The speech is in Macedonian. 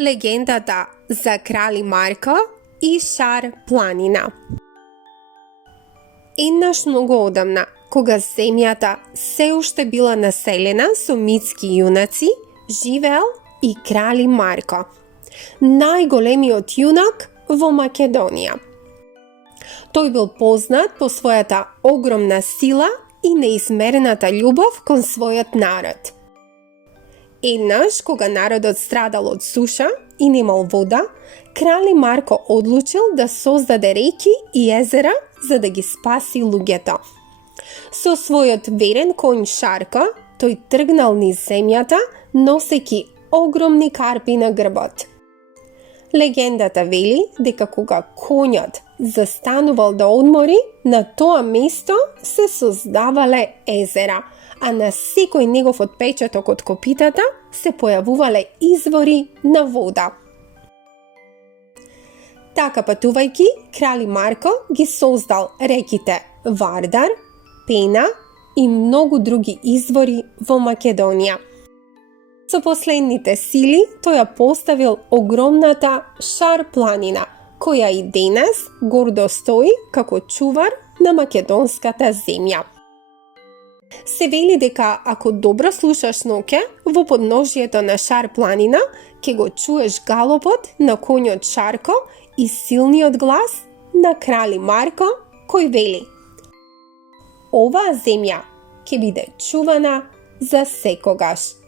Легендата за крали Марко и Шар планина. Еднаш многу одамна, кога земјата се уште била населена со митски јунаци, живеел и крали Марко, најголемиот јунак во Македонија. Тој бил познат по својата огромна сила и неизмерената љубов кон својот народ. Еднаш, кога народот страдал од суша и немал вода, крали Марко одлучил да создаде реки и езера за да ги спаси луѓето. Со својот верен конј Шарко, тој тргнал низ земјата, носејќи огромни карпи на грбот. Легендата вели дека кога конјот застанувал да одмори, на тоа место се создавале езера, а на секој негов отпечаток од копитата се појавувале извори на вода. Така патувајќи, крали Марко ги создал реките Вардар, Пена и многу други извори во Македонија. Со последните сили тој ја поставил огромната Шар планина, која и денес гордо стои како чувар на македонската земја. Се вели дека ако добро слушаш ноќе, во подножјето на Шар планина ќе го чуеш галопот на конјот Шарко и силниот глас на крали Марко, кој вели: оваа земја ќе биде чувана за секогаш.